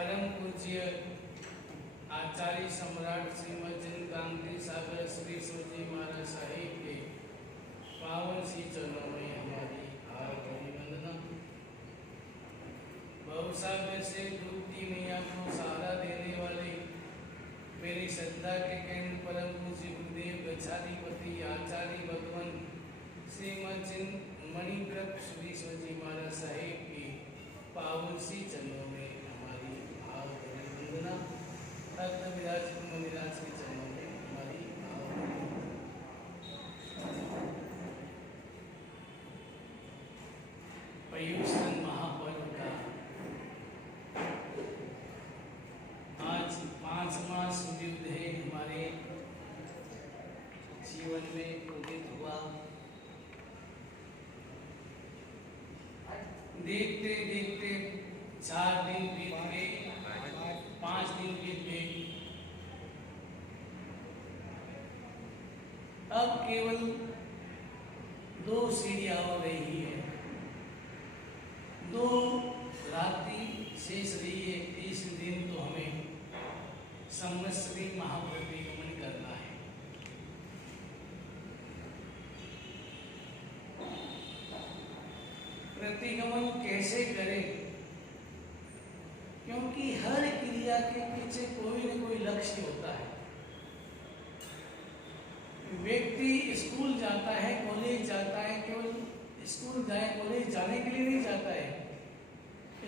परम पूज्य आचार्य सम्राट श्रीमद जिन क्रांति सागर श्री शिवजी महाराज साहिब के पावन श्री चरणों में हमारी हार्दिक वंदना। भवसागर से डूबती मैया को सहारा देने वाले मेरी श्रद्धा के केंद्र परम पूज्य गुरुदेव गच्छाधिपति आचार्य भगवान श्रीमद जिन मणिव्रत श्री शिवजी महाराज साहिब की पावन श्री चरणों में हमारी हार्दिक वंदना। विराज मंदिराज के चरणों में हमारी पर्युषण महापर्व का आज 5वां सूर्योदय हमारे जीवन में उदित हुआ। देखते देखते 4 दिन बीत गए, 5 दिन बीत गए। अब केवल 2 सीढ़ियां हो रही है, 2 रात्रि शेष रही है। 30 दिन तो हमें संवत्सरी महापरिगमन करना है। प्रतिगमन कैसे करें? क्योंकि हर क्रिया के पीछे कोई न कोई लक्ष्य होता है। व्यक्ति स्कूल जाता है, कॉलेज जाता है, केवल स्कूल जाए कॉलेज जाने के लिए नहीं जाता है।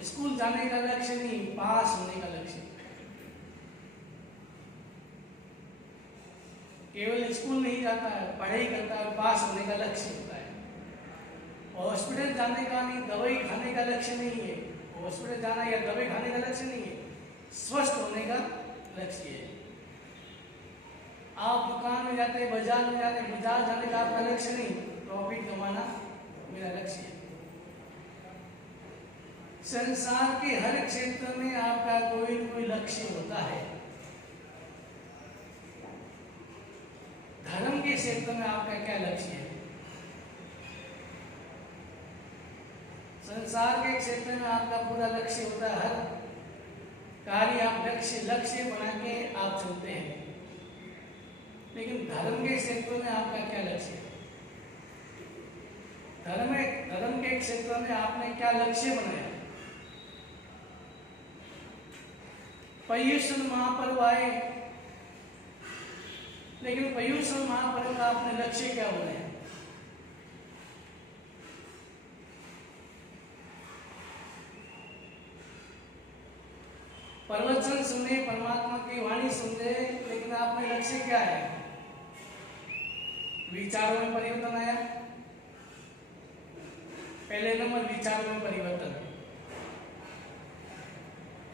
स्कूल जाने का लक्ष्य नहीं, पास होने का लक्ष्य। केवल स्कूल नहीं जाता है, पढ़ाई करता है, पास होने का लक्ष्य होता है। हॉस्पिटल जाने का नहीं, दवाई खाने का लक्ष्य नहीं है। हॉस्पिटल जाना या दवाई खाने का लक्ष्य नहीं है, स्वस्थ होने का लक्ष्य है। आप दुकान में जाते हैं, बाजार में जाते हैं, बाजार जाने का आपका लक्ष्य नहीं, प्रॉफिट कमाना मेरा लक्ष्य है। संसार के हर क्षेत्र में आपका कोई न कोई लक्ष्य होता है। धर्म के क्षेत्र में आपका क्या लक्ष्य है? संसार के क्षेत्र में आपका पूरा लक्ष्य होता है। हर कार्य आप लक्ष्य बना के आप चलते हैं। लेकिन धर्म के क्षेत्र में आपका क्या लक्ष्य है? धर्म के क्षेत्र में आपने क्या लक्ष्य बनाया? पर्युषण महापर्व आए, लेकिन पर्युषण महापर्व का आपने लक्ष्य क्या बनाया? प्रवचन सुने, परमात्मा की वाणी सुनते, लेकिन आपने लक्ष्य क्या है? विचारों में परिवर्तन आया। पहले नंबर विचारों में परिवर्तन।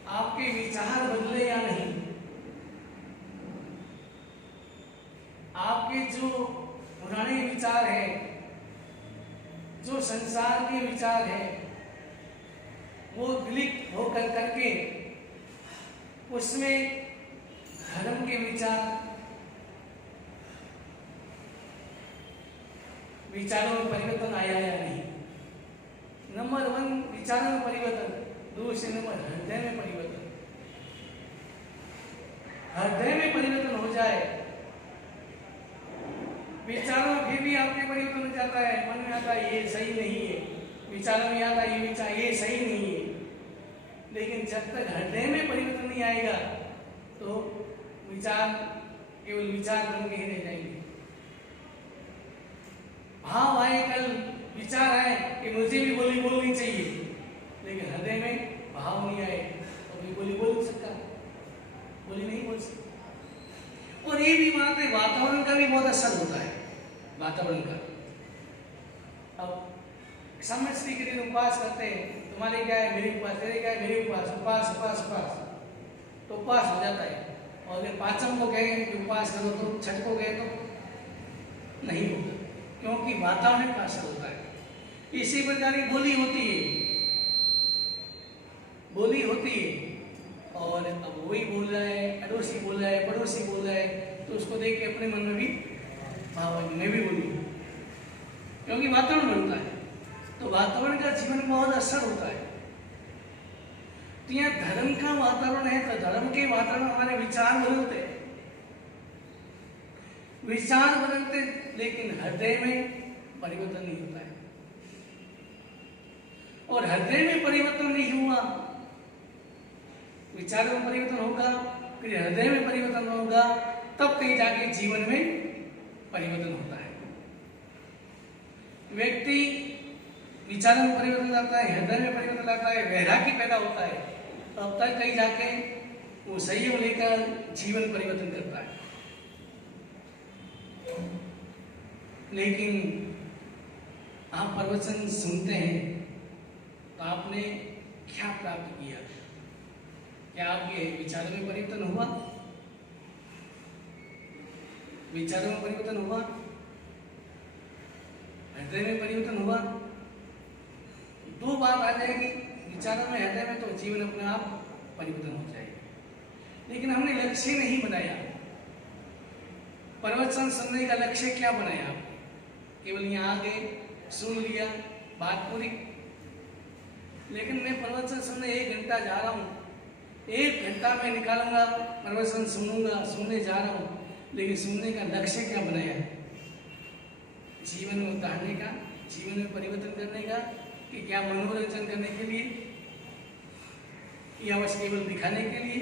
आपके विचार बदले या नहीं? आपके जो पुराने विचार है, जो संसार के विचार है, वो विलिप्त होकर करके उसमें धर्म के विचारों में परिवर्तन आया या नहीं? नंबर 1 विचारों में परिवर्तन। दूसरे नंबर हृदय में परिवर्तन। हृदय में परिवर्तन हो जाए, विचारों में फिर भी आपके परिवर्तन हो जाता है। मन में आता है ये सही नहीं है, विचारों में आता है ये विचार ये सही नहीं है। लेकिन जब तक हृदय में परिवर्तन नहीं आएगा तो विचार केवल विचार बन के ही रह जाएंगे। भाव आए, कल विचार आए कि मुझे भी बोली बोलनी चाहिए, लेकिन हृदय में भाव नहीं आए तो भी बोली बोल सकता, बोली नहीं बोल सकता। और ये भी मानते वातावरण का भी बहुत असर होता है। वातावरण का, अब समझती के दिन उपवास करते हैं, तुम्हारे क्या है मेरे उपवास, तेरे क्या है मेरे उपवास, उपवास उपवास उपवास, तो उपवास हो जाता है। और अगर पाचम को कहेंगे कि उपवास करो तो छठ को गए तो नहीं होगा, क्योंकि वातावरण का असर होता है। इसी प्रकार की बोली होती है, और अब वही बोल रहा है, अड़ोसी बोल रहा है, पड़ोसी बोल रहा है, तो उसको देख के अपने मन में भी भाव मैं भी बोली, क्योंकि वातावरण बनता है। तो वातावरण का जीवन में बहुत असर होता है। तो यहाँ धर्म का वातावरण है, तो धर्म के वातावरण हमारे विचार बदलते हैं, विचार बदलते, लेकिन हृदय में परिवर्तन नहीं होता है। और हृदय में परिवर्तन नहीं हुआ, विचारों में परिवर्तन होगा, फिर हृदय में परिवर्तन होगा, तब कहीं जाके जीवन में परिवर्तन होता है। व्यक्ति विचारों में परिवर्तन लाता है, हृदय में परिवर्तन लाता है, वैराग्य पैदा होता है, तब तक कहीं जाके वो संयम लेकर जीवन परिवर्तन करता है। लेकिन आप प्रवचन सुनते हैं तो आपने क्या प्राप्त किया? क्या आपके विचारों में परिवर्तन हुआ? विचारों में परिवर्तन हुआ? हृदय में परिवर्तन हुआ? दो बात आ जाएगी, विचारों में, हृदय में, तो जीवन अपने आप परिवर्तन हो जाएगा। लेकिन हमने लक्ष्य नहीं बनाया। प्रवचन सुनने का लक्ष्य क्या बनाया आपने? केवल यहाँ आके सुन लिया, बात पूरी। लेकिन मैं प्रवचन सुनने 1 घंटा जा रहा हूँ, 1 घंटा मैं निकालूंगा, प्रवचन सुनूंगा, सुनने जा रहा हूँ, लेकिन सुनने का लक्ष्य क्या बनाया? जीवन में उतारने का, जीवन में परिवर्तन करने का, कि क्या मनोरंजन करने के लिए, या बस केवल दिखाने के लिए?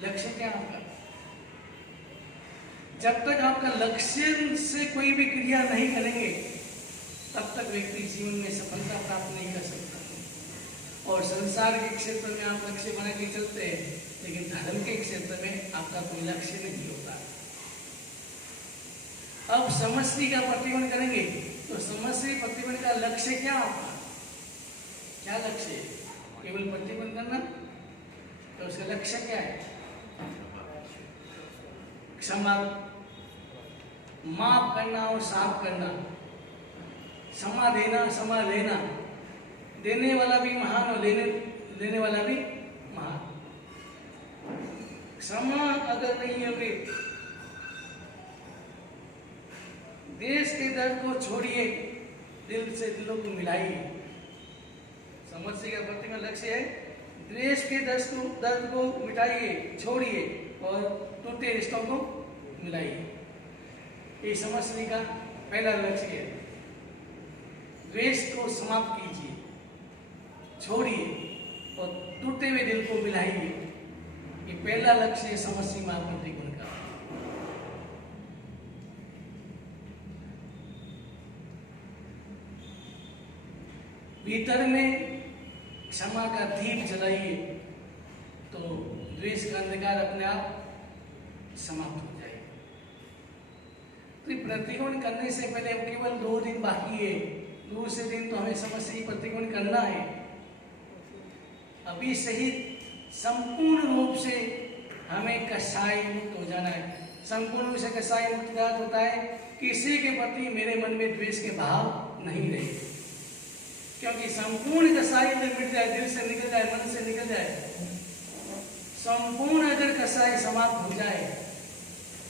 लक्ष्य क्या आपका? जब तक आपका लक्ष्य से कोई भी क्रिया नहीं करेंगे, तब तक व्यक्ति जीवन में सफलता प्राप्त नहीं कर सकता। और संसार के क्षेत्र में आप लक्ष्य बना के चलते हैं, लेकिन धर्म के क्षेत्र में आपका कोई लक्ष्य नहीं होता। अब समष्टि का प्रतिबंध करेंगे, तो समष्टि प्रतिबंध का लक्ष्य क्या आपका? क्या लक्ष्य है? केवल प्रतिबंध करना? तो उसका लक्ष्य क्या है? क्षमा, माफ करना और साफ करना, क्षमा देना, क्षमा लेना, देने वाला भी महान और लेने वाला भी महान। क्षमा अगर नहीं होगी, देश के दर्द को छोड़िए, दिल से दिलों को मिलाइए। समष्टि का प्रतिबंध लक्ष्य है, देश के दर्द को मिटाइए, छोड़िए और टूटे रिश्तों को मिलाइए। ये समष्टि का पहला लक्ष्य है। द्वेष को समाप्त कीजिए, छोड़िए और टूटे हुए दिल को मिलाइए। ये पहला लक्ष्य है समष्टि महाप्रतिगुण का। भीतर में क्षमा का दीप जलाइए, तो द्वेष का अंधकार अपने आप समाप्त हो जाएगा। तो प्रतिगुण करने से पहले अब केवल 2 दिन बाकी है, दूसरे दिन तो हमें समष्टि प्रतिगुण करना है। अभी सही संपूर्ण रूप से हमें कसाई मुक्त हो जाना है। संपूर्ण रूप से कसाई मुक्त का अर्थ होता है किसी के प्रति मेरे मन में द्वेष के भाव नहीं रहे, क्योंकि संपूर्ण कसाई अगर मिट जाए, दिल से निकल जाए, मन से निकल जाए, संपूर्ण अगर कसाई समाप्त हो जाए,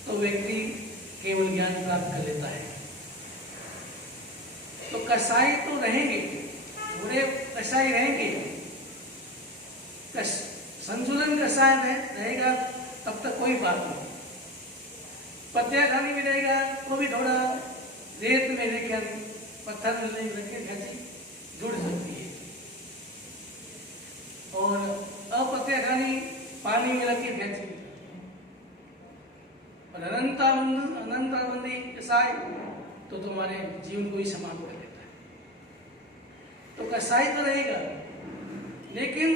तो व्यक्ति केवल ज्ञान प्राप्त कर लेता है। तो कसाई तो रहेंगे, बुरे कसाई रहेंगे, संतुलन कसाई रहेगा, तब तक कोई बात नहीं। पत्याखानी भी रहेगा, वो भी थोड़ा रेत में लेकर, पत्थर में लेकर जुड़ सकती है, और अपत्याखानी पानी में रख के फेंची, और अनंताबंदी कसाई तो तुम्हारे जीवन को ही समाप्त कर देता है। तो कसाई तो रहेगा, लेकिन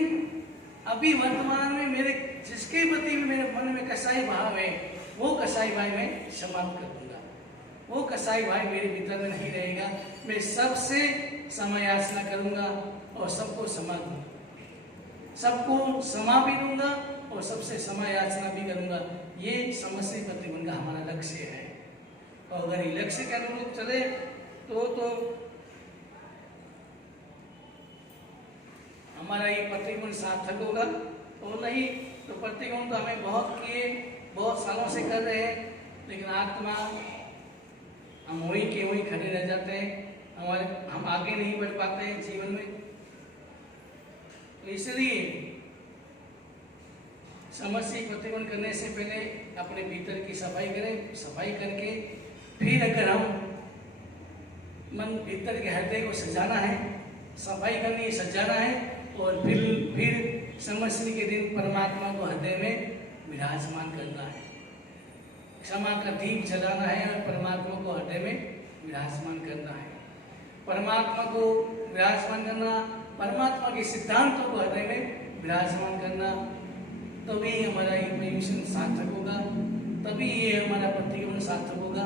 अभी वर्तमान में मेरे जिसके प्रति भी मेरे मन में कसाई भाव है, वो कसाई भाई मैं समाप्त कर दूंगा। वो कसाई भाई मेरे भीतर में नहीं रहेगा। मैं सबसे समय याचना करूंगा और सबको समा दूंगा, सबको समा भी दूंगा और सबसे समय याचना भी करूंगा। ये समष्टि प्रतिबंध का हमारा लक्ष्य है। और अगर ये लक्ष्य के अनुरूप चले तो हमारा ये प्रतिगुण सार्थक होगा, और नहीं तो प्रतिगुण तो हमें बहुत किए, बहुत सालों से कर रहे हैं, लेकिन आत्मा हम वहीं के वहीं खड़े रह जाते हैं। हम आगे नहीं बढ़ पाते हैं जीवन में। तो इसलिए समस्या प्रतिबंध करने से पहले अपने भीतर की सफाई करें। सफाई करके फिर अगर हम मन भीतर के हृदय को सजाना है, सफाई करनी है, सजाना है, और फिर समस्या के दिन परमात्मा को हृदय में विराजमान करना है। क्षमा का दीप जलाना है और परमात्मा को हृदय में विराजमान करना है। परमात्मा को विराजमान करना, परमात्मा के सिद्धांतों को हृदय में विराजमान करना, तभी हमारा ये मिशन सार्थक होगा, तभी ये हमारा प्रतिक्रमण सार्थक होगा।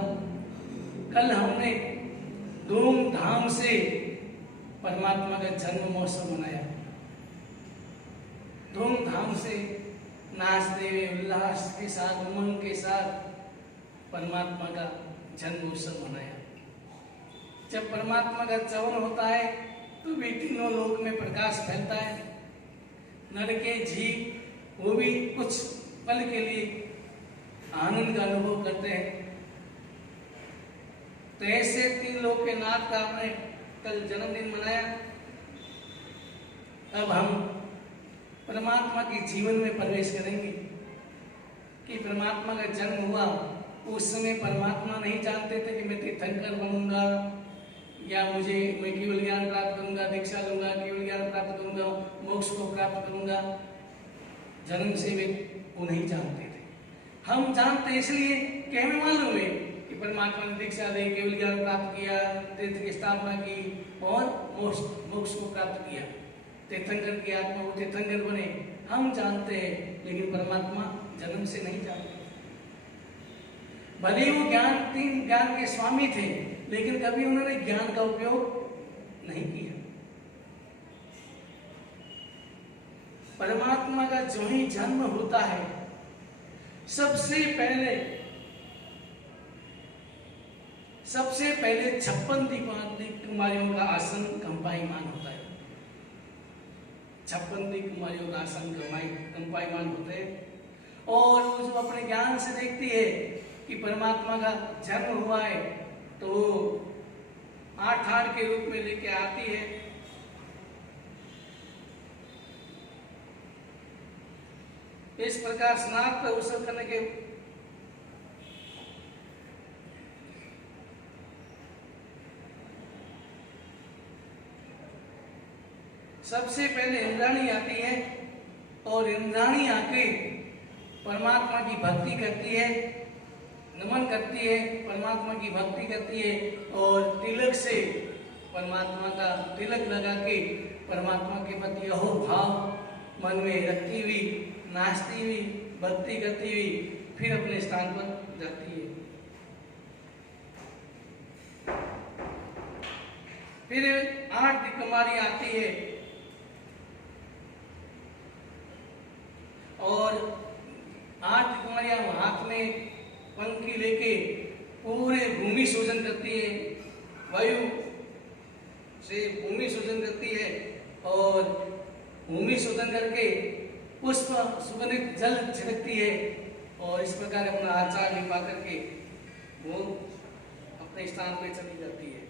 कल हमने धूमधाम से परमात्मा का जन्म महोत्सव मनाया, धूमधाम से नाचते हुए उल्लास के साथ, उमंग के साथ परमात्मा का जन्म उत्सव मनाया। जब परमात्मा का चवन होता है तो भी तीनों लोक में प्रकाश फैलता है। नरके जीव वो भी कुछ पल के लिए आनंद का अनुभव करते हैं। तो ऐसे तीन लोक के नाथ का हमने कल जन्मदिन मनाया। अब हम परमात्मा के जीवन में प्रवेश करेंगे कि परमात्मा का जन्म हुआ उस समय परमात्मा नहीं जानते थे कि मैं तीर्थंकर बनूंगा या मैं केवल ज्ञान प्राप्त करूंगा, दीक्षा लूंगा, केवल ज्ञान प्राप्त करूंगा, मोक्ष को प्राप्त करूंगा। जन्म से वे वो नहीं जानते थे। हम जानते इसलिए कि हमें मालूम है कि परमात्मा ने दीक्षा दी, केवल ज्ञान प्राप्त किया, तीर्थ की स्थापना की और मोक्ष को प्राप्त किया। तीर्थंकर की आत्मा वो तीर्थंकर बने, हम जानते हैं, लेकिन परमात्मा जन्म से नहीं जानते। भले वो तीन ज्ञान के स्वामी थे, लेकिन कभी उन्होंने ज्ञान का उपयोग नहीं किया। परमात्मा का जो ही जन्म होता है, सबसे पहले 56 कुमारियों का आसन कंपायमान होता है। 56 कुमारियों का आसन कंपायमान होते हैं, और वो जो अपने ज्ञान से देखती है कि परमात्मा का जन्म हुआ है, तो 8 हाड़ के रूप में लेके आती है। इस प्रकार स्नान पर उत्सव करने के सबसे पहले इंद्राणी आती है, और इंद्राणी आके परमात्मा की भक्ति करती है, नमन करती है, परमात्मा की भक्ति करती है, और तिलक से परमात्मा का तिलक लगा के परमात्मा के प्रति अहो भाव मन में रखती हुई, नाचती हुई, भक्ति करती हुई फिर अपने स्थान पर जाती है। फिर 8 दिक्कुमारी आती है, और 8 दिक्कुमारियां हाथ में पंखी लेके पूरे भूमि शोषण करती है, वायु से भूमि शोषण करती है, और भूमि शोषण करके पुष्प सुगंधित जल छिड़कती है, और इस प्रकार अपना आचार निभा करके वो अपने स्थान पे चली जाती है।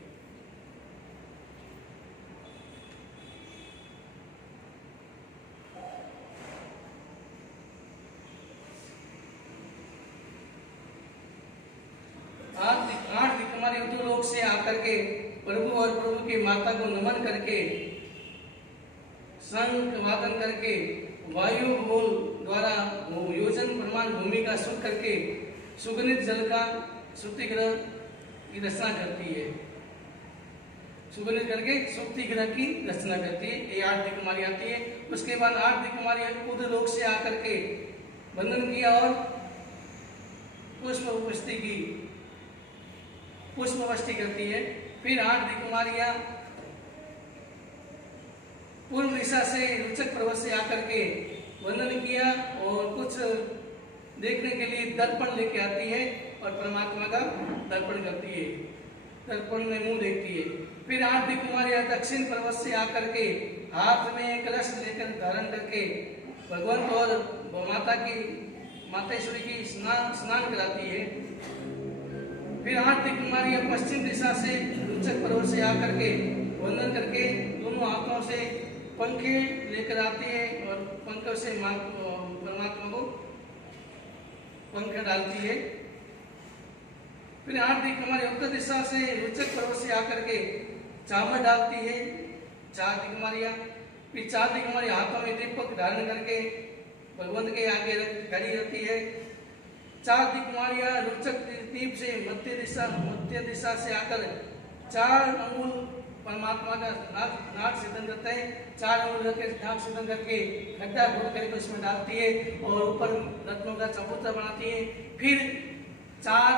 आठ दिक्कुमारी उद्योलोक से आकर के प्रभु और प्रभु की माता को नमन करके, शंख वादन करके, वायु बोल द्वारा योजन प्रमाण भूमि का शुद्ध करके सुगंधित जल का शुद्धि ग्रह की रचना करती है। सुगंधित करके शुद्धि ग्रह की रचना करती है। ये 8 दिक्कुमारी आती है। उसके बाद 8 दिक्कुमारी उद्योलोक से आकर के वंदन किया और पुष्पवृष्टि करती है। फिर 8 दिक्कुमारियां पूर्व दिशा से रुचक पर्वत से आकर के वंदन किया, और कुछ देखने के लिए दर्पण लेके आती है और परमात्मा का दर्पण करती है, दर्पण में मुंह देखती है। फिर 8 दिक्कुमारियां दक्षिण पर्वत से आकर के हाथ में कलश लेकर धारण करके भगवंत और मातेश्वरी की स्नान कराती है। फिर 8 दिक्कुमारियां पश्चिम दिशा से रुचक पर्वत से आकर के वंदन करके दोनों हाथों से पंखे लेकर आती है और पंखों से परमात्मा को पंख डालती है। फिर 8 दिक्कमारी उत्तर दिशा से रुचक पर्वत से आकर के चावल डालती है 4 दिक्कमारियां। फिर 4 दिक्कमारी हाथों में दीपक धारण करके भगवंत के आगे खड़ी रहती है। 4 दिक्कमारियां रुचक दीप से मध्य दिशा से आकर 4 अंगुल परमात्मा का नाक सिद्धन करते हैं। 4 अंगुल रख के नाक सिद्धन करके गड्ढा खोद करके उसमें डालती है और ऊपर रत्नों का चबूतरा बनाती है। फिर 4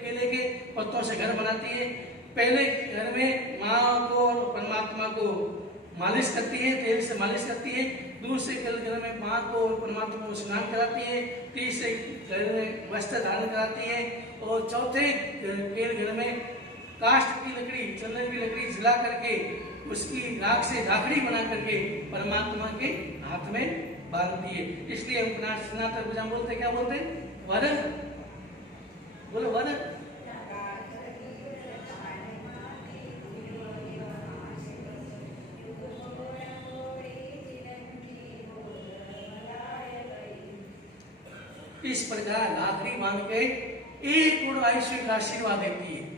केले के पत्तों से घर बनाती है। पहले घर में माँ को और परमात्मा को मालिश करती है, तेल से मालिश करती है। दूसरे घर में माँ को और परमात्मा को स्नान कराती है। तीसरे घर में वस्त्र धारण कराती है और चौथे घर में काष्ठ की लकड़ी, चंदन की लकड़ी जला करके उसकी राख से राखड़ी बना करके परमात्मा के हाथ में बांधती है। इसलिए हम सनातन पूजा बोलते क्या बोलते हैं? वर, बोलो वर। इस प्रकार राखड़ी बांध के एक गुण आयुष्य का आशीर्वाद देती है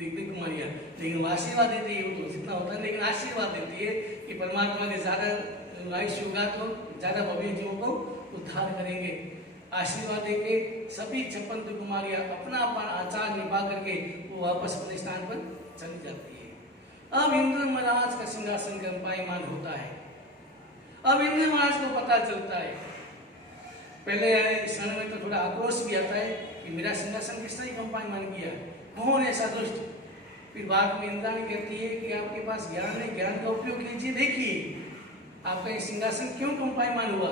कुमारियां। लेकिन आशीर्वाद देती है, वो तो जितना होता है, लेकिन आशीर्वाद देती है कि परमात्मा के ज्यादा आयुष्य होगा तो ज्यादा भव्य जीवों को उद्धार करेंगे। आशीर्वाद देके सभी 56 कुमारियां अपना आचार निभा करके वो वापस अपने स्थान पर चली जाती है। अब इंद्र महाराज का सिंहासन कंपायमान होता है। अब इंद्र महाराज को पता चलता है, पहले क्षण में तो थोड़ा आक्रोश भी आता है कि मेरा सिंहासन किसने कंपायमान किया, कौन ऐसा दुष्ट। फिर बाद में इंद्राणी कहती है कि आपके पास ज्ञान है, ज्ञान का उपयोग कीजिए, देखिए आपका ये सिंहासन क्यों कंपायमान हुआ।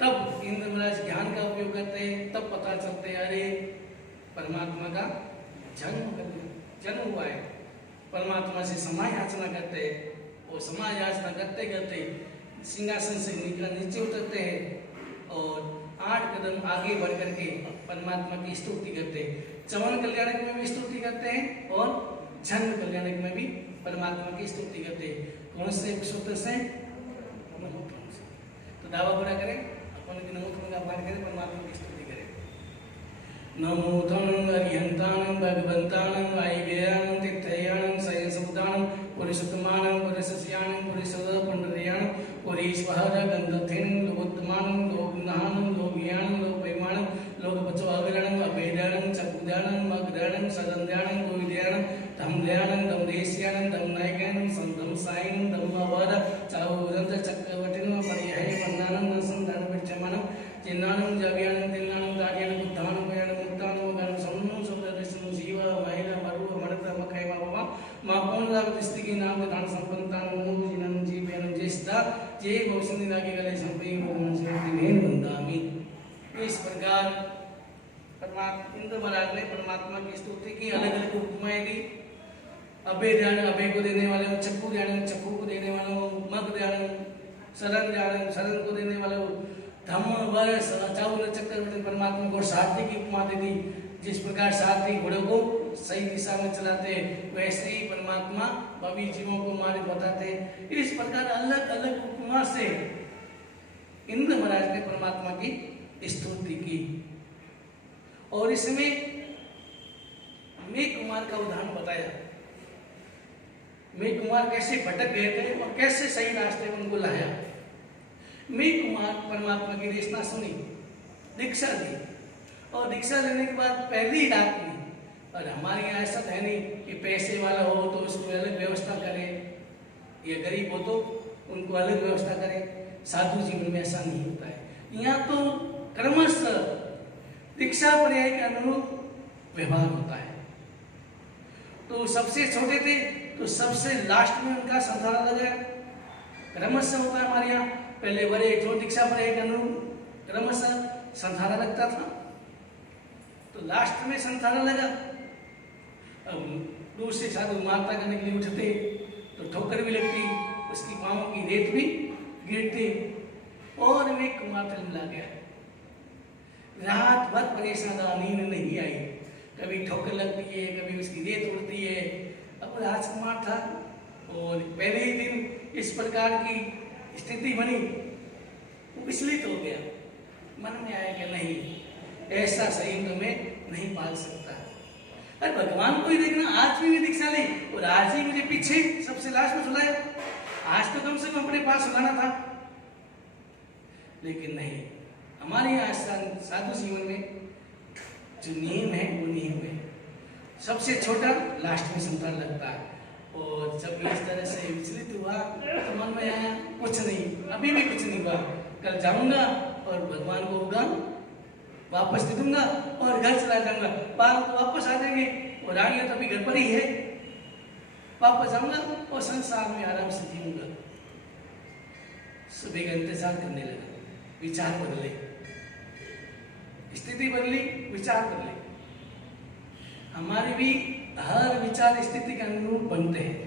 तब इंद्र महाराज ज्ञान का उपयोग करते हैं, तब पता चलते हैं अरे परमात्मा का जन्म हुआ है। परमात्मा से समाय याचना करते हैं और समाय याचना करते करते सिंहासन से नीचे उतरते हैं और 8 कदम आगे बढ़ करके परमात्मा की स्तुति करते हैं। चवन कल्याणक में भी स्तुति करते हैं और जन्म कल्याणक में भी परमात्मा की स्तुति करते हैं। कौन से सूत्र से? तो दावा पूरा करें, अपन के नमो का पाठ करें, परमात्मा की स्तुति करें। नमो तम अरिहंतानं भगवंतानं वायुज्ञानं तीर्थयानं सयसुदानं पुरुषोत्तमानं पुरुषस्यानं पुरुषोद पंडरियानं पुरीश्वर गंधथेनं लोकोत्तमानं लोकनानं लोकज्ञानं लोकपरिमाणं लोकपचवागरणं अभेदानं चकुदानं मग्दानं सदंध्यानं गोविद्यानं धमध्यानं धमदेश्यानं धमनायकानं संधम सायनं धम्मवद चावुरंत चक्रवर्तिनं परिहय वंदनानं संधान विचमनं चिन्नानं जव्यानं तिन्नानं दार्यानं बुद्धानं पयानं मुक्तानं वगानं समनं सुप्रदर्शनं जीव महिला मरुव मरता मखय बाबा मापन रावत स्थिति नाम दान संपन्नतानं मोजिनं जीवयानं जेष्ठा जे भविष्यनि लागे गले संपयि भगवान से दिनेन वंदामि। इस प्रकार परमात्मा इंद्र महाराज ने परमात्मा की स्तुति की, अलग अलग उपमाएं दी। अभय ध्यान अभय को देने वाले हो, चक्कू ध्यान चक्कू को देने वाले हो, मग ध्यान शरण को देने वाले हो, धम्म वर चावल चक्रवर्ती परमात्मा को सारथी की उपमा दे दी। जिस प्रकार सारथी घोड़े को सही दिशा में चलाते वैसे ही परमात्मा भवी जीवों को मार्ग बताते। इस प्रकार अलग अलग उपमा से इंद्र महाराज ने परमात्मा की स्तुति की। और इसमें मेघ कुमार का उदाहरण बताया, मेघ कुमार कैसे भटक गए थे और कैसे सही रास्ते में उनको लाया। मेघ कुमार परमात्मा की देशना सुनी, दीक्षा दी और दीक्षा लेने के बाद पहली ही रात में, और हमारे यहाँ ऐसा है नहीं कि पैसे वाला हो तो उसको अलग व्यवस्था करें या गरीब हो तो उनको अलग व्यवस्था करें। साधु जीवन में ऐसा नहीं होता है। यहाँ तो क्रमशः दीक्षा पर्याय के अनुरूप व्यवहार होता है। तो सबसे छोटे थे तो सबसे लास्ट में उनका संसार लगा। क्रमशः होता है हमारे यहाँ, पहले बड़े जो दीक्षा पर्याय के अनुरूप क्रमशः संसार लगता था तो लास्ट में संसार लगा। अब दूसरे साधु माता करने के लिए उठते तो ठोकर भी लगती, उसकी पाँव की रेत भी गिरती और वे कुमार मिला गया। रात भर परेशान रहा, नींद नहीं आई, कभी ठोकर लगती है कभी उसकी रेत उड़ती है। अब राजकुमार था, और पहले ही दिन इस प्रकार की स्थिति बनी, वो विचलित हो गया। मन में आया कि नहीं, ऐसा शरीर तो मैं नहीं पाल सकता। अरे भगवान को ही देखना, आज भी मैं दीक्षा ली और आज ही मुझे पीछे सबसे लास्ट में सुलाया, आज तो कम से कम अपने पास सुलाना था। लेकिन नहीं, हमारे यहाँ साधु जीवन में जो नियम है वो नियम है, सबसे छोटा लास्ट में संतान लगता है। और जब इस तरह से विचलित हुआ तो मन में आया कुछ नहीं, अभी भी कुछ नहीं हुआ, कल जाऊंगा और भगवान को होगा वापस दे दूंगा और घर चला जाऊंगा, बाल तो वापस आ जाएंगे और आगे तो अभी घर पर ही है, वापस जाऊंगा और संसार में आराम से जीऊंगा। सुबह का इंतजार करने लगा, विचार बदले, स्थिति बदली, विचार बदले। हमारे भी हर विचार स्थिति के अनुरूप बनते हैं।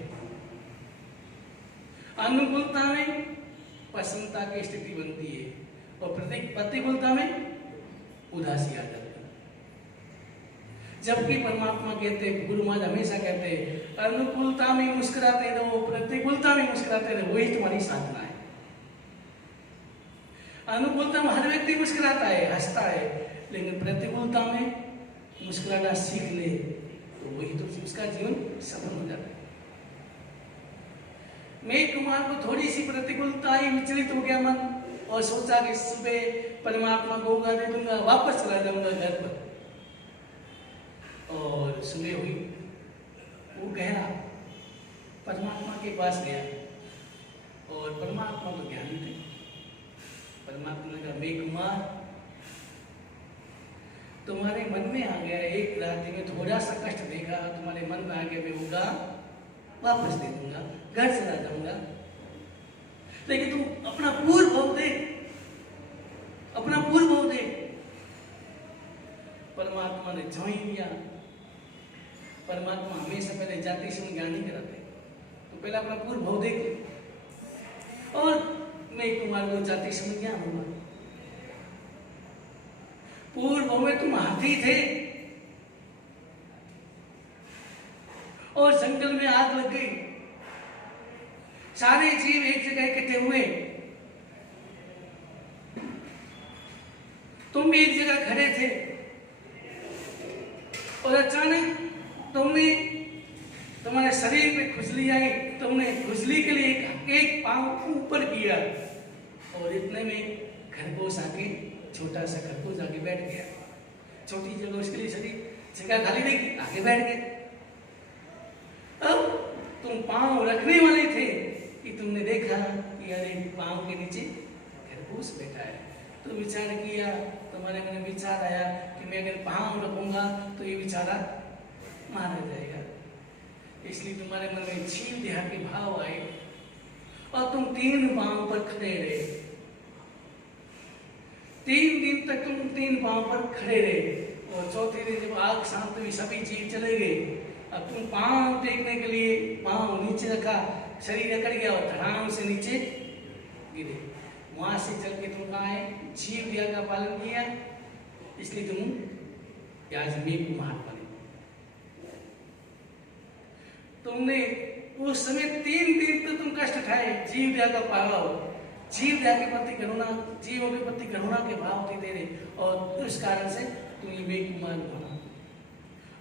अनुकूलता में प्रसन्नता की स्थिति बनती है और प्रतिकूलता में उदासी आ जाती है। जबकि परमात्मा कहते हैं, गुरु महाराज हमेशा कहते हैं, अनुकूलता में मुस्कुराते रहो, प्रतिकूलता में मुस्कुराते रहो, वही तुम्हारी साधना है। अनुकूलता में हर व्यक्ति मुस्कुराता है, हंसता है, लेकिन प्रतिकूलता में मुस्कुराना सीख ले तो वही तो उसका जीवन सफल हो जाता है। मेघ कुमार को थोड़ी सी प्रतिकूलता ही, विचलित हो गया मन और सोचा कि सुबह परमात्मा को होगा दे दूंगा, वापस चला जाऊंगा घर पर। और सुबह हुई, वो गहरा परमात्मा के पास गया और परमात्मा तो ज्ञानी थे। परमात्मा ने कहा, मेघ कुमार तुम्हारे मन में आ गया, एक रात्रि में थोड़ा सा कष्ट देखा, तुम्हारे मन में आ गया मैं होगा वापस दे दूंगा, घर चला जाऊंगा, लेकिन तुम अपना पूर्व भोग दे, अपना पूर्व भोग दे। परमात्मा ने ज्यों ही दिया। परमात्मा हमेशा पहले जाति से ज्ञान नहीं कराते, तो पहले अपना पूर्व भोग दे। और मैं कुमार को जाति समझ गया हूँ, पूर्व में तुम हाथी थे और जंगल में आग लग गई, सारे जीव एक जगह इकट्ठे हुए, तुम भी एक जगह खड़े थे और अचानक तुम्हारे शरीर पे खुजली आई, तुमने खुजली के लिए एक पांव ऊपर किया और इतने में खरगोश आके, छोटा सा खरगोश आके बैठ गया। छोटी जगह उसके लिए शरीर जगह खाली नहीं, आगे बैठ गए। अब तुम पांव रखने वाले थे कि तुमने देखा कि अरे पांव के नीचे खरगोश बैठा है, तो विचार किया, तुम्हारे मन में विचार आया कि मैं अगर पांव रखूंगा तो ये बेचारा मारा जाएगा, इसलिए तुम्हारे मन में जीव देह के भाव आए और तुम 3 पांव पर खड़े रहे। 3 दिन तक तुम 3 पांव पर खड़े रहे और चौथे दिन जब आग शांत हुई, सभी जीव चले गए। अब तुम पांव टेकने के लिए पांव नीचे रखा, शरीर अकड़ गया और धड़ाम से नीचे गिरे। वहां से चल के तुम कहाँ आए, जीव दिया का पालन किया, इसलिए तुम आज मेघ कुमार बने। तुमने उस समय 3 दिन तक तुम कष्ट उठाए, जीव दिया का पालन, जीव दिया के प्रति करुणा, जीवों के प्रति करुणा के भाव थे तेरे, और उस कारण से तुम ये मेघ कुमार बना।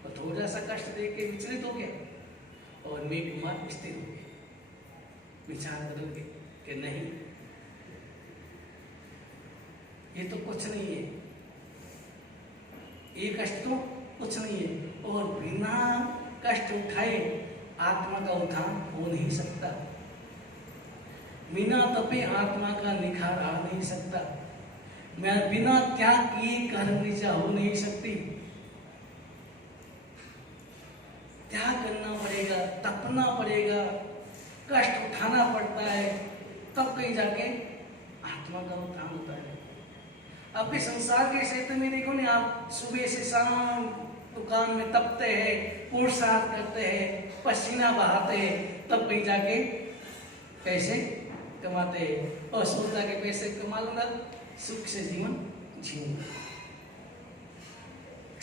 और थोड़ा सा कष्ट देख के विचलित हो गया और मेघ कुमार स्थिर हो गए, विचार बदल गए कि नहीं, ये तो कुछ नहीं है, ये कष्ट तो कुछ नहीं है, और बिना कष्ट उठाए आत्मा का उत्थान हो नहीं सकता, बिना तपे आत्मा का निखार आ नहीं सकता, मैं बिना त्याग किए कर्म ऋचा हो नहीं सकती। त्याग करना पड़ेगा, तपना पड़ेगा, कष्ट उठाना पड़ता है, तब कहीं जाके आत्मा का उत्थान होता है। आपके संसार के क्षेत्र में देखो ना, आप सुबह से शाम दुकान में तपते हैं, पुरुषार्थ करते हैं, पसीना बहाते हैं, तब कहीं जाके पैसे कमाते हैं और सोचता के पैसे कमा लूंगा, सुख से जीवन जीऊंगा।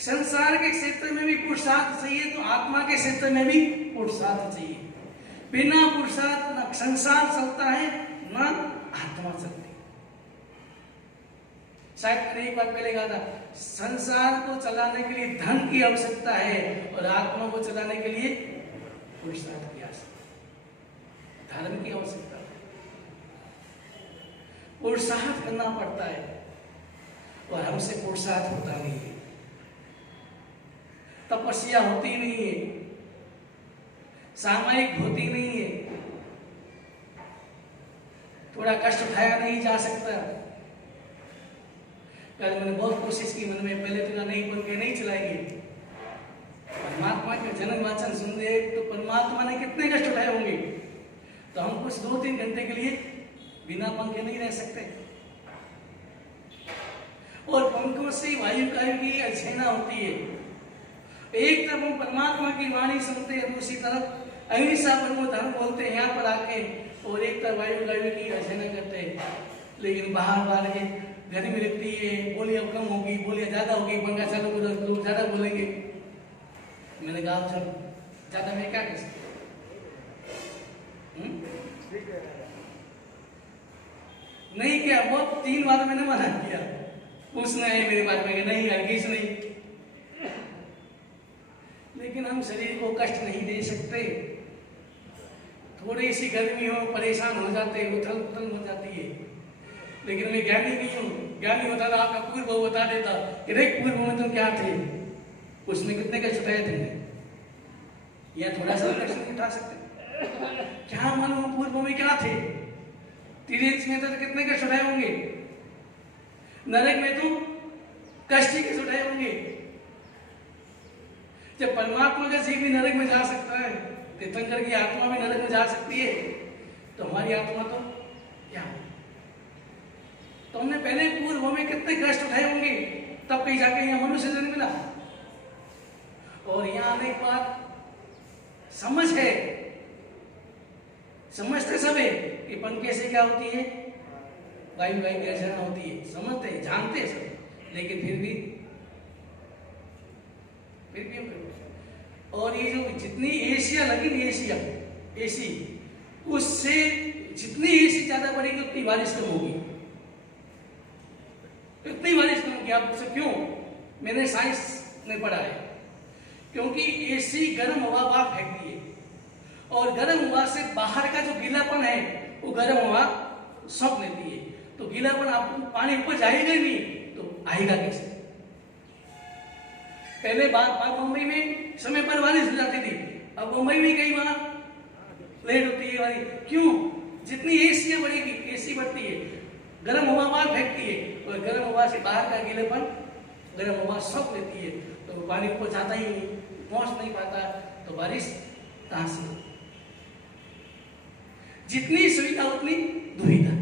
संसार के क्षेत्र में भी पुरुषार्थ चाहिए, तो आत्मा के क्षेत्र में भी पुरुषार्थ चाहिए। बिना पुरुषार्थ न संसार चलता है न आत्मा चलती। शायद मैंने एक बार पहले कहा था, संसार को चलाने के लिए धन की आवश्यकता है और आत्मा को चलाने के लिए पुरुषार्थ की आवश्यकता, धर्म की आवश्यकता है। पुरुषार्थ करना पड़ता है और हमसे पुरुषार्थ होता नहीं है, तपस्या होती नहीं है, सामयिक होती नहीं है, थोड़ा कष्ट उठाया नहीं जा सकता। कल मैंने बहुत कोशिश की, मन में पहले तो नहीं बन के नहीं चलाएंगे, परमात्मा के जन्म वाचन सुन रहे तो परमात्मा ने कितने कष्ट उठाए होंगे, तो हम कुछ 2-3 घंटे के लिए बिना पंखे नहीं रह सकते। और पंखों से वायु की अछेना होती है। एक तरफ हम परमात्मा की वाणी सुनते हैं, दूसरी तरफ अहिंसा परमो धर्म बोलते हैं यहाँ पर आके, और एक तरफ वायु की अछेना करते हैं। लेकिन बाहर के गर्मी लगती है, बोली अब कम होगी, बोली ज्यादा होगी, पंखा चालू करो, लोग ज्यादा बोलेंगे। मैंने कहा चलो ज्यादा मैं क्या कर सकता, नहीं क्या, वो 3 बार मैंने मना किया, उसने मेरी बात में नहीं हरगिज नहीं। लेकिन हम शरीर को कष्ट नहीं दे सकते, थोड़ी सी गर्मी हो परेशान हो जाते, उथल पुथल हो जाती है। लेकिन मैं ज्ञानी नहीं हूँ, ज्ञानी होता था आपका पूर्व बता देता कि देख पूर्व में तुम क्या थे, उसने कितने कष्ट उठाए थे, या थोड़ा सा कष्ट नहीं उठा सकते? क्या मालूम पूर्व में क्या थे, तिरछ में तो कितने कष्ट उठाए होंगे, नरक में तो कष्ट ही कष्ट उठाए होंगे। जब परमात्मा का जीव भी नरक में जा सकता है, तीर्थंकर की आत्मा भी नरक में जा सकती है, तो हमारी आत्मा तो क्या, तो हमने पहले पूर्व में कितने कष्ट उठाए होंगे, तब कहीं जाके यहाँ मनुष्य जन्म मिला। और यहाँ आने के बाद समझ है, समझते सब है कि पंखे से क्या होती है, वायु की अड़चना होती है, समझते हैं, जानते हैं सब, लेकिन फिर भी और ये जो जितनी एशिया लगी ना, एसी उससे जितनी एसी ज्यादा बढ़ेगी उतनी बारिश कम होगी, उतनी बारिश कम होगी। आप पूछो क्यों? मैंने साइंस में पढ़ा है, क्योंकि एसी गर्म हवा बाहर फेंकती है और गर्म हवा से बाहर का जो गीलापन है वो गर्म हवा सौंप लेती है, तो गीलापन आपको पानी ऊपर जाएगा ही नहीं, तो आएगा कैसे? पहले बार मुंबई में समय पर बारिश हो जाती थी, अब मुंबई में कई बार लेट होती है बारिश। क्यों? जितनी एसी बढ़ेगी, एसी बढ़ती है, गर्म हवा बाहर फेंकती है और गर्म हवा से बाहर का गीलापन गर्म हवा सौंप लेती है, तो पानी ऊपर जाता ही नहीं, पहुंच नहीं पाता, तो बारिश कहां से? जितनी सुविधा उतनी दुविधा।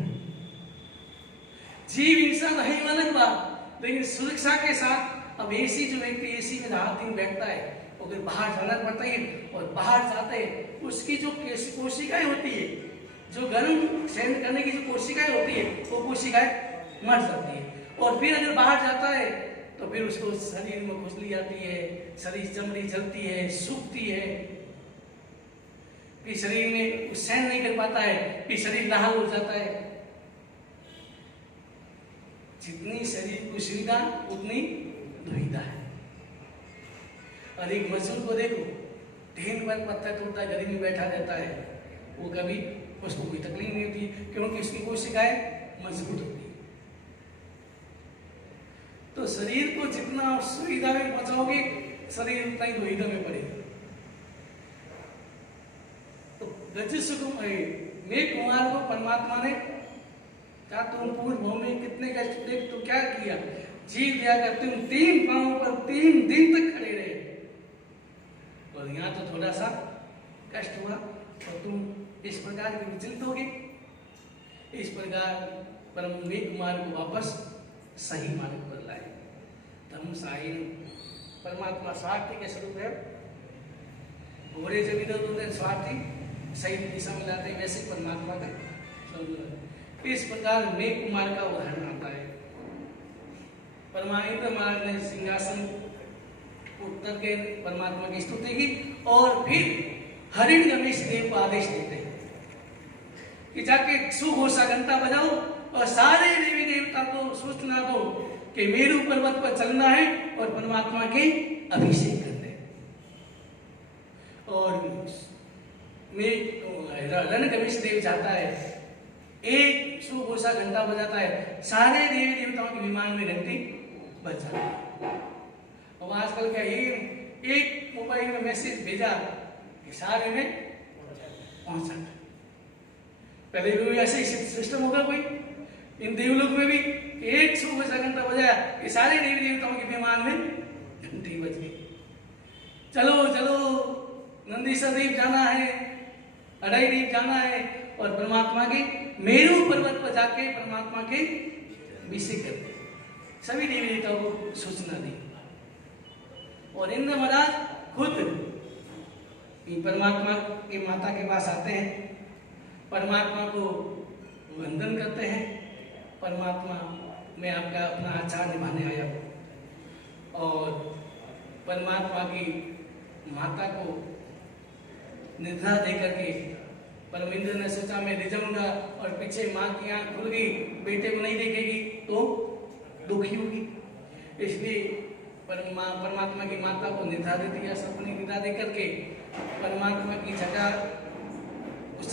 जीव इंसान है अलग बात, लेकिन सुरक्षा के साथ अब एसी जो व्यक्ति एसी में रात दिन बैठता है, अगर बाहर जाना पड़ता है और बाहर जाते हैं, उसकी जो कोशिकाएं होती है, जो गर्म सहन करने की जो कोशिकाएं होती है, वो कोशिकाएं मर जाती है। और फिर अगर बाहर जाता है तो फिर उसको शरीर में खुजली आती है, शरीर चमड़ी जलती है, सूखती है, फिर शरीर में सहन नहीं कर पाता है, फिर शरीर लाल हो जाता है। जितनी शरीर की सुविधा उतनी दुविधा है। और एक मजदूर को देखो, दिन भर पत्थर तोड़ता है, गर्मी में बैठा रहता है, वो कभी उसको कोई तकलीफ नहीं होती, क्योंकि उसकी कोशिकाएं मजबूत होती है। तो शरीर को जितना सुविधा में बचाओगे, शरीर उतना ही दुविधा में पड़ेगा। तो मेघ कुमार को परमात्मा ने कहा, तुम पूर्ण भूमि में कितने कष्ट देख, तो क्या किया? जीव दिया कर तुम 3 पांवों पर 3 दिन तक खड़े रहे, और यहाँ तो थोड़ा सा कष्ट हुआ और तुम इस प्रकार के विचलित हो गए। इस प्रकार परम मेघ कुमार को वापस सही मार्ग पर लाए। धर्म साइन परमात्मा स्वार्थी के स्वरूप है। घोड़े जब इधर उधर स्वार्थी सही दिशा में लाते हैं, वैसे परमात्मा का स्वरूप। इस प्रकार मेघ कुमार का उदाहरण आता है। परमात्मा महाराज ने सिंहासन उत्तर के परमात्मा की स्तुति की और फिर हरिण गणेश देव को आदेश देते हैं कि जाके सुघोषा घंटा बजाओ और सारे देवी देवता को सूचना दो कि मेरू पर्वत पर चलना है और परमात्मा के अभिषेक करते हैं। और रण गणेश देव जाता है, एक सुघोषा घंटा बजाता है, सारे देवी देवताओं के विमान में घंटी बज जाती है। अब आजकल क्या एक मोबाइल में मैसेज भेजा कि सारे में पहुंच जाता है। पहले भी ऐसे ही सिस्टम होगा कोई इन देवलोक में भी, एक सुघोषा घंटा बजाया कि सारे देवी देवताओं के विमान में घंटी बज गई। चलो चलो नंदीसा देव जाना है, अड़ाई देव जाना है और परमात्मा के मेरू पर्वत पर जाके परमात्मा के अभिषेक करते सभी देवी देवताओं को सूचना दी। और इंद्र महाराज खुद परमात्मा के माता के पास आते हैं, परमात्मा को वंदन करते हैं, परमात्मा मैं आपका अपना आचार निभाने आया हूँ। और परमात्मा की माता को निद्रा दे करके परमिंद्र ने सोचा मैं ले जाऊंगा और पीछे माँ की आंख खुल गई, बेटे को नहीं देखेगी तो दुखी होगी, इसलिए परमात्मा की माता को निद्रा दे दिया। सपने निद्रा दे करके परमात्मा की जगह उस